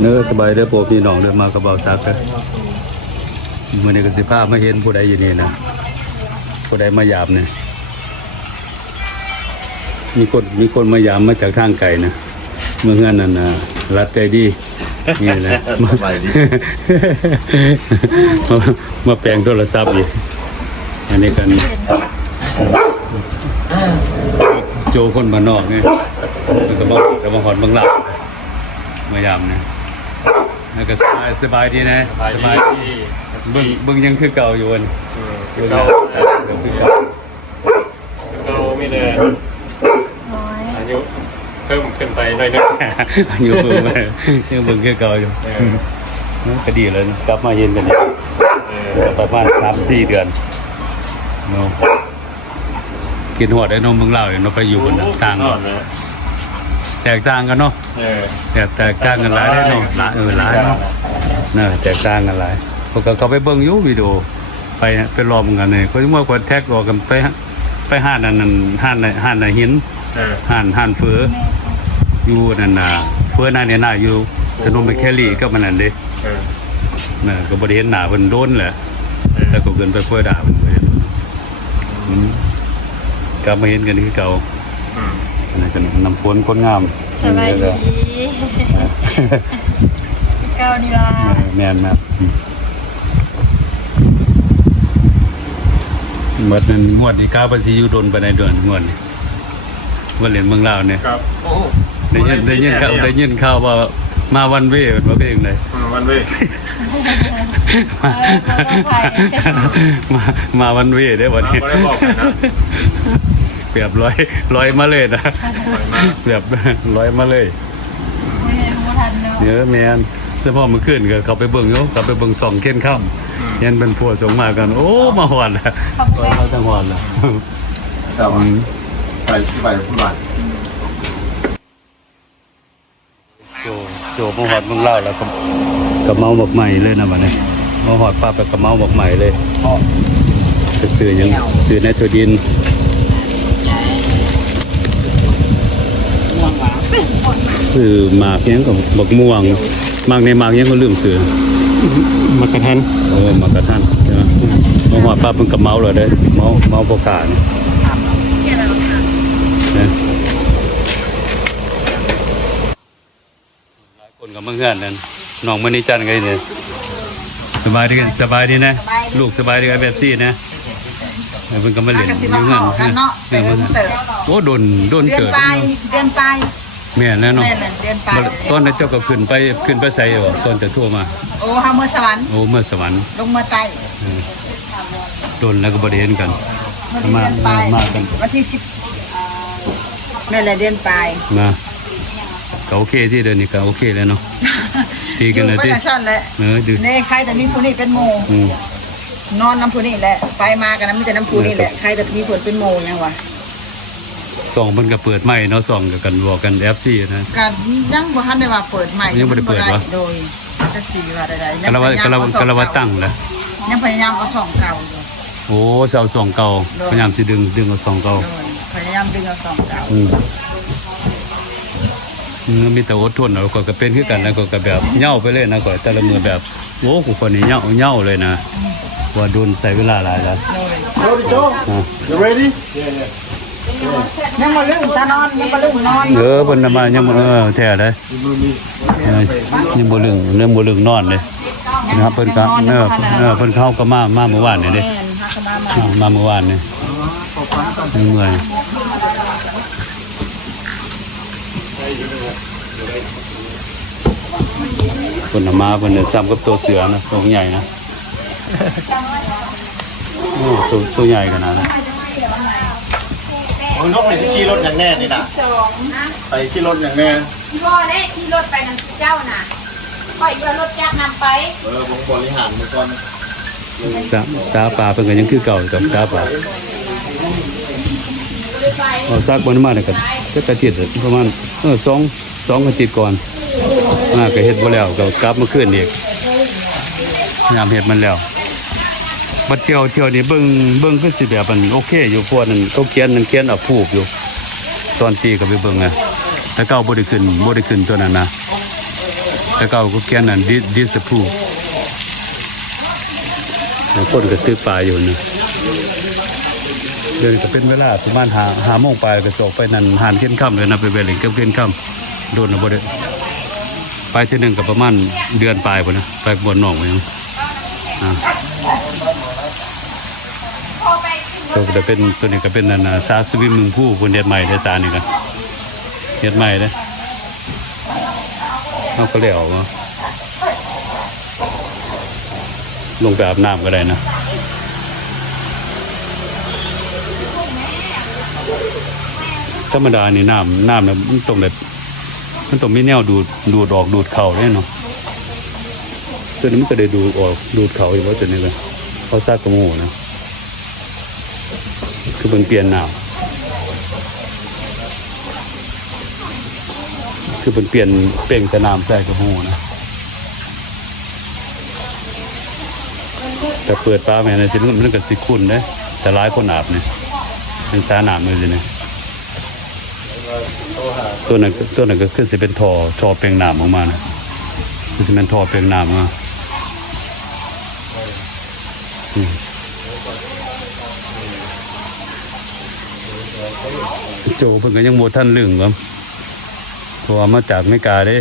เนื้อสบายเด้อโปรพี่น้องเด้อมากับเบาซักเด้อมื้อนี้ก็สิพามาเห็นผู้ใดอยู่นี่นะผู้ใดมายามเนี่ยมีคนมายามมาจากทางไกลนะเมื่อเฮือนนั่นน่ะรัดใจดีนี่แหละสบายดีมาแปลงโทรศัพท์อีกอันนี้กันโจคนบ้านนอกไงก็มาหอนบางหลักมายามเนี่ยแล้วก็สบายดีนะสบายดีเบิ่งยังคือเก่าอยู่วันคือเก่าไม่ได้อายุเพิ่มขึ้นไปหน่อยนึงอายุเพิ่มไปยังเบิ่งคือเก่าอยู่ก็ดีเลยกลับมาเย็นกันเนี่ยประมาณ 3-4 เดือนเนาะกินหัวได้นมเมืองเล่าเนาะไปอยู่บนต่างกันแตกต่างกันเนาะแตกต่างกันหลายได้เนาะหลายเนาะน่ะแตกต่างกันหลายพวกเขาไปเบิ่งอยู่วิดีโอไปรอมกันเนี่ยเขาเมื่อคนแท็กรอกันไปห้านนั่นห้านหินห้านเฟืออยู่นั่นน่ะเฟือนั่นเนี่ยน่าอยู่ถนนไปแคลี่ก็มันนั่นเด้น่ะก็บ่ได้เห็นหน้าเพิ่นโดนแหละแต่ก็เกินไปเฟือด่าเพิ่นกลับมาเห็นกันคือเก่าอันนี้ก็น้ำฝนคนงามสบายดีเก่านี่ล่ะแม่นมากหมดนั้นงวดนี้ก้าวภาษีอยู่ดนไปในเดือนงวดนี้ว่าเหรียญเมืองลาวเนี่ยครับโอ้ได้ยินข่าวว่ามาวันเว่ว่าเป็นยังไงวันเว่มาวันเว่ได้วันนี้เปรียบร้อยมาเลยนะเปรียบร้อยมาเลยเนี่ยแมนเสื้อผ้ามือขึ้นก็เขาไปเบิ่งเขาไปเบิ่งส่องเค้นข้ามยันเป็นผัวสงมากันโอ้มาหอดแล้วมาจังหอดแล้วครับไปพูดบ้านโจมาหอดมึงเล่าแล้วก็เมาบอกใหม่เลยนะวันนี้มาหอดป้าไปกับเมาบอกใหม่เลยจะซื้อยังซื้อในตัวดินซื้อหมากยังกับบักม่วงหมากในหมากยังก็ลืมซื้อมากระทันมากระทันมาหัวป้าเพิ่งกับเมาเลยได้เมาโปกาเนี่ยหลายคนกับเมื่อกี้นั่นน้องมณีจันทร์ไงเนี่ยสบายดีนะลูกสบายดีกันแบบซี่นะเพิ่งก็มาเล่นอยู่เงี้ยโอ้โดนเกิดเดือนไปแม่แล้วเนาะตอนนั้นเจ้าก็ขึ้นไปใส่บ่ตอนจะทั่วมาโอ้เฮาเมื่อสวรรค์เมื่อสวรรค์ลงมาใต้โดนแล้วก็บ่ได้เห็นกันมากันวันที่10นั่นแหละเดือนปลายนะก็โอเคที่เดือนนี้ก็โอเคแล้วเนาะตีกันเลยที่นี่ใครแต่มีผู้นี้เป็นโมนอนน้ำผู้นี้แหละไปมากันมีแต่น้ำผู้นี้แหละใครแต่มีผลเป็นโมยังวะส่องมันก็เปิดใหม่เนาะส่องกันบอกกัน FC นะการยังบ่ทันได้ว่าเปิดใหม่ยังบ่ได้เปิดวะโดยจักสิว่าใดๆกะละว่าตั้งแล้วยังพยายามเอาส่องเก่าอยู่โอ้เสาส่องเก่าพยายามสิดึงเอาส่องเก่าพยายามดึงเอาส่องเก่ามีแต่อดทนเราก็เป็นคือกันนะก็แบบเหย่าไปเลยนะก็แต่ละมือแบบโอ้กูคนนี้เหย่าเลยนะว่าโดนใส่เวลาหลายแล้วYou ready? ยังบ่ลืมตานอนยังบ่ลืมนอนเพิ่นมายังแท้เลยยังบ่ลืมนอนเลยนะครับเพิ่นก็เพิ่นเข้าก็มาเมื่อวานนี่เด้มาเมื่อวานนี่เมื่อยเพิ่นมาเพิ่นซ้ำกับตัวเสือนะตัวใหญ่นะโอ้ตัวใหญ่ขนาดนั้นมึงต้องไปขี่รถอย่างแน่นี่นะไปขี่รถอย่างแน่พ่อเนี่ยขี่รถไปนั่นเจ้าน่ะปล่อยรถจักรนำไปผมบริหารมาก่อนซาปลาเป็นกันยังคือเก่ากับซาปลาซักบนมาเนี่ยกันก็กระติดประมาณสองกระติดก่อนก็เห็ดบ่แล้วก็กลับมาขึ้นอีกยามเห็ดมันแล้วบัดเที่ยวนี่เบิ่งคือสิแบบมันโอเคอยู่พวกนั้นเขาเขียนเอาผูกอยู่ตอนตีก็ไปเบิ่งไงแต่เก่าบ่ได้ขึ้นตัวนั้นนะ แต่เก่าก็เขียนนั่นดิสพูคนก็ซื้อปลาอยู่นะเดี๋ยวจะเป็นเวลาประมาณหาโมงปลายก็สอกไปนั่นหานเที่ยงค่ำเลยนะไปเวลิงกับเที่ยงค่ำโดนนะบ่ได้ไปที่หนึ่งกับประมาณเดือนปลายป่ะนะไปบนหนองไปยังก็จะเป็นตัวนี้ก็เป็นนั่นนะซาสวิมมึงผู้คนเฮ็ดใหม่ได้ซานี่กันเฮ็ดใหม่เด้เขาก็เลี้ยวลงไปอาบน้ำก็ได้นะธรรมดานี่น้ำเนี่ยมันต้องแบบมันต้องมีแนวดูดออกดูดเข่าเนี่ยเนาะตัวนี้มันก็ได้ดูดออกดูดเข่าอยู่ว่าตัวนี้เลยเขาซักกระโม่นะคือมันเปลี่ยนน้ำคือมันเปลี่ยนเปล่งแต่น้ำใส่กระโม่นะแต่เปิดปลาแม่ในสิมันก็สิคุณเด้แต่ร้ายคนอาบเนี่ยเป็นสาหนามเลยสิเนี่ยตัวนั้นก็คือสิเป็นทอเปล่งน้ำออกมานะคือสิเป็นทอเปล่งน้ำมาโจเพิ่งก็ยังโมท่านลึงครับเพราะว่ามาจากอเมริกาเด้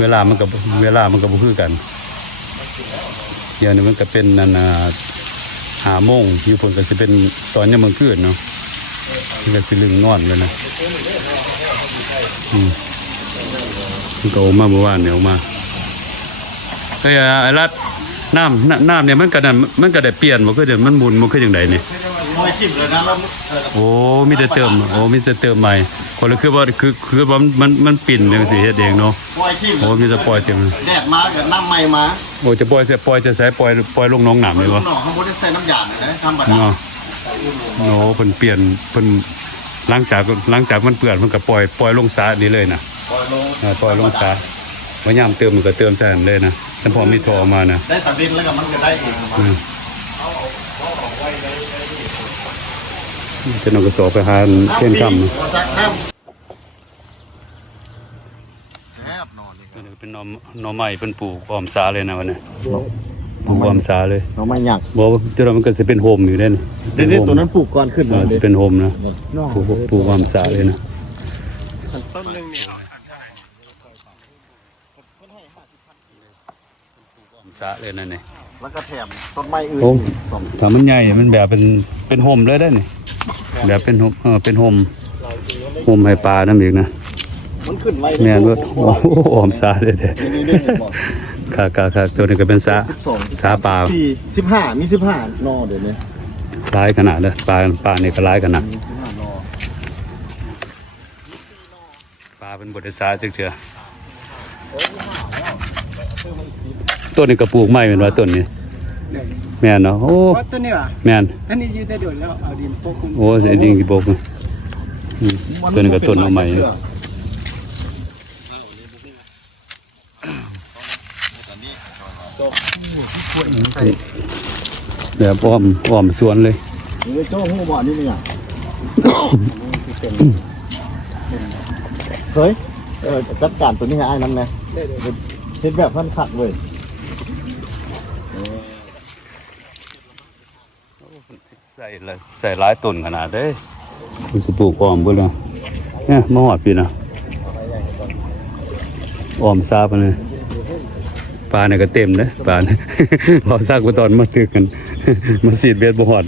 เวลามันก็บ่คือกันอย่างนี้มันก็เป็นนันหาโมงอยู่ผลก็สิเป็นตอนยังมันคืนเนาะมันก็สิลึงนอนเลยนะมันก็ออกมาเมื่อวานเนี่ยออกมาไอ้รัดน้ำเนี่ยมันก็ได้เปลี่ยนบ่คือเดี๋ยวมันหมุนบ่คือจังไดนี่มวยจิ้มเลยนะแล้วโอ้มีแต่เติมใหม่คนละคือว่ามันปิ่นจังซี่เฮ็ดเองเนาะมวยจิ้มโอ้มีแต่ปล่อยเต็มแดดมากับน้ำใหม่มาโอ้จะปล่อยจะใส่ปล่อยลงน้องน้ำเลยวะน้องเขาบ่ได้ใส่น้ำยาเลยนะธรรมดาโอ้เพิ่นเปลี่ยนเพิ่นหลังจากมันเปื้อนมันก็ปล่อยลงสระนี่เลยนะปล่อยลงสระพยายามเติมมันก็เติมใส่นั่นเลยนะฉันพอมีท่อออกมานะได้ตัดดินแล้วก็มันก็ได้เองจะนำกระสอบไปหาเช่นคำนะแซ่บนอนเลยเป็นหน่อไม้เป็นปลูกอ้อมสาเลยนะวันนี้ปลูกอ้อมสาเลยหน่อไม้หยักบอกว่าเจ้ามันก็จะเป็นโฮมอยู่ได้นี่ตัวนั้นปลูกก่อนขึ้นจะเป็นโฮมนะปลูกอ้อมสาเลยนะต้นนึงเนี่ยสาเลยนั่นนี่แล้วก็แถมต้นไม้อื่นถ้ามันใหญ่มันแบบเป็นโฮมเลยได้นี่แบบเป็นโฮมให้ปลาน้ำอีกนะมันขึ้นไว้แม่นว่าอ้อมสาเลยแต่ค่ะตัวนี้ก็เป็นสาปลา15มี15นอเดี๋ยวนี้ร้ายขนาดเลยปลาเนี่ยก็ร้ายขนาดปลาเป็นบทสาจึงเจอต้นนี้ก็ปลูกไม้เป็นว่าต้นนี้แม่นเนาะโอ้ต้นนี้ว่ะแม่นอันนี้อยู่แต่โดนแล้วเอาดินโปกโอ้ดินกี่โปกต้นนี้ก็ต้นเอาใหม่แบบอ้อมสวนเลยโจ้หูบ่อนี่เนี่ยเฮ้ยจัดการตัวนี้ให้อ้ายน้ำไงเห็นแบบท่านขัดเลยใส่หลายต้นขนาดเด้คุณสปลูกอ้อมเบิ่งแล้วเนี่ยมาหอดพี่นะอ้อมซาไปเลยปลาเนี่ยก็เต็มนะปลาเนี่ยพอซากไปตอนมาตึกกันมาสีดเบ็ดบ่หอด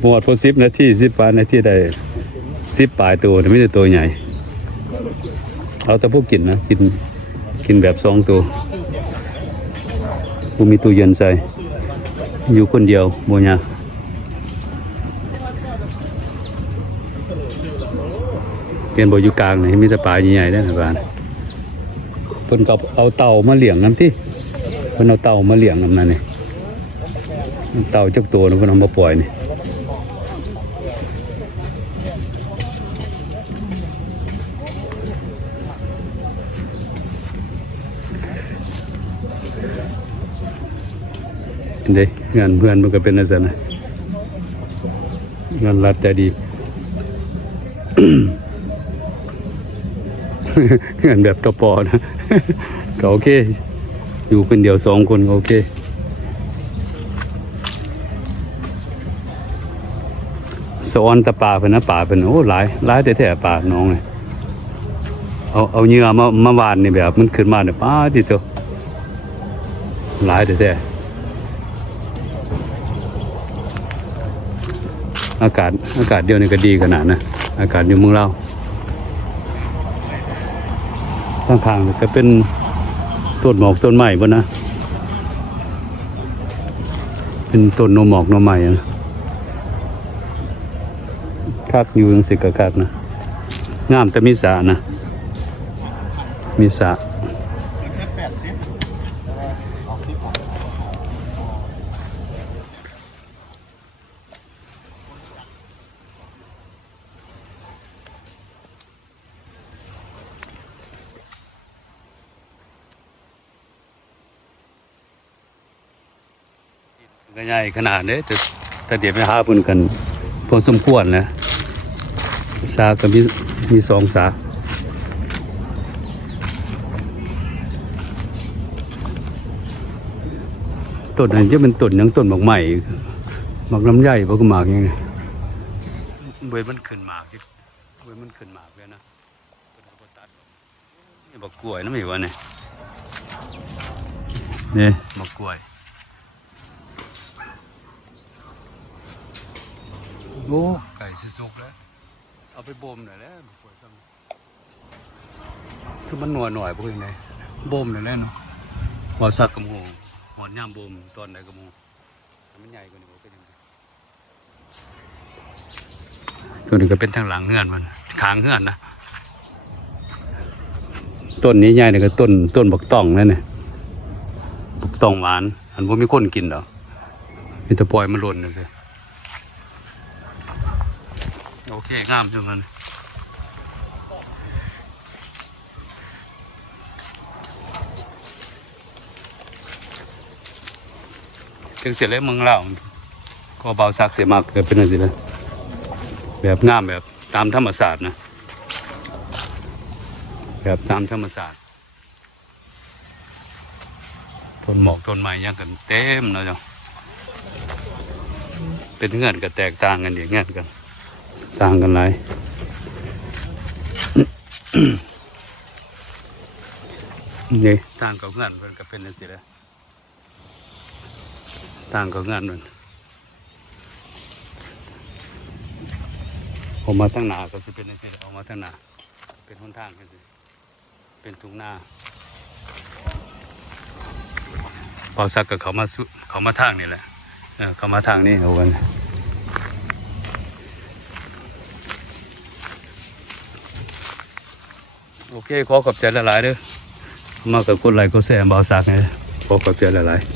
พอ10 นาที10 ปลานาทีได้10 ปลายตัวไม่ได้ตัวใหญ่เอาแต่พวกกินนะกินแบบ2 ตัวบ่มีตู้เย็นใส่อยู่คนเดียวบ่ยากเปลี่ยนบ่อยู่กลางนี่มีแต่ปลาใหญ่ๆได้นะปลาเพิ่นก็เอาเต่ามาเลี้ยงน้ำที่เพิ่นเอาเต่ามาเลี้ยงน้ำนั่นนี่เต่าจักตัวเพิ่นเอามาปล่อยนี่เด้งานเพื่อนมันก็เป็นอะไรนะงานรัดใจดี งานแบบตปอนะ ก็โอเค อยู่คนเดียว2 คนก็โอเคสอนตะป่าเพิ่นนะป่าเพิ่นโอ้หลายแท้ๆป่าน้องเลยเอาเหยื่อมาหวานนี่แบบมันขึ้นมาเนี่ยป้าที่สุดหลายแท้ๆอากาศเดียวนี่ก็ดีขนาดนะอากาศอยู่เมืองเราข้างๆก็เป็นต้นหมอกต้นไม้บ่นะเป็นต้นโนหมอกโนไม้นะคักอยู่จังซี่ก็คักนะงามแต่มีสระนะมีสระ ก็ใหญ่ขนาดนี้แต่เดี๋ยวไปหาเพิ่นกันพอสมควรนะสาก็มี2 สาต้นนั้นจะเป็นต้นหยังต้นหมากใหม่หมากลำไยบ่ก็หมากยังไงเว้ยมันขึ้นหมากเว้ยมันขึ้นหมากเลยนะเพิ่นก็บ่ตัดนี่บักกล้วยนะไม่ว่านี่บักกล้วยโอ้ไก่สิสุกแล้วเอาไปบ่มหน่อยแล้วบักกล้วยซ้ำคือมันหน่อยบ่คือไงบ่มหน่อยแล้วเนาะว่าซักกะหมูหอนยามบ่มตอนใดกะหมูมันใหญ่กว่านี้บ่เป็นจังไดตัวนี้ก็เป็นทางหลังเฮือนมันข้างเฮือนนะต้นนี้ใหญ่นี่ก็ต้นบักต้องนั่นน่ะบักต้องหวานอันบ่มีคนกินดอกมีแต่ปล่อยมันหล่นน่ะซิโอเคงามจังมันถึงเสร็จแล้วเมืองลาวก็เบาซักเสียมากเกิดเป็นอะไรนะแบบงามแบบตามธรรมศาสตร์นะแบบตามธรรมศาสตร์ต้นหมอกต้นไม้ยังกันเต็มเนาะจ้ะเป็นเงื่อนก็แตกต่างกันอย่างเงื่อนกันต่างกันหลาย นี่ต่างกับเงื่อนมันก็เป็นอย่างนี้แหละต่างกับเงื่อนมันออกมาทั้งหนาก็จะเป็นอย่างนี้ออกมาทั้งหนาเป็นหนทางกันสิเป็นทุ่งนาพอสักกับเขามาทางนี่แหละเขามาทางนี้เอากันโอเคขอขอบใจหลายๆเด้อมากับกดไลค์กดแชร์บ่าวสักไงขอขอบใจหลายๆ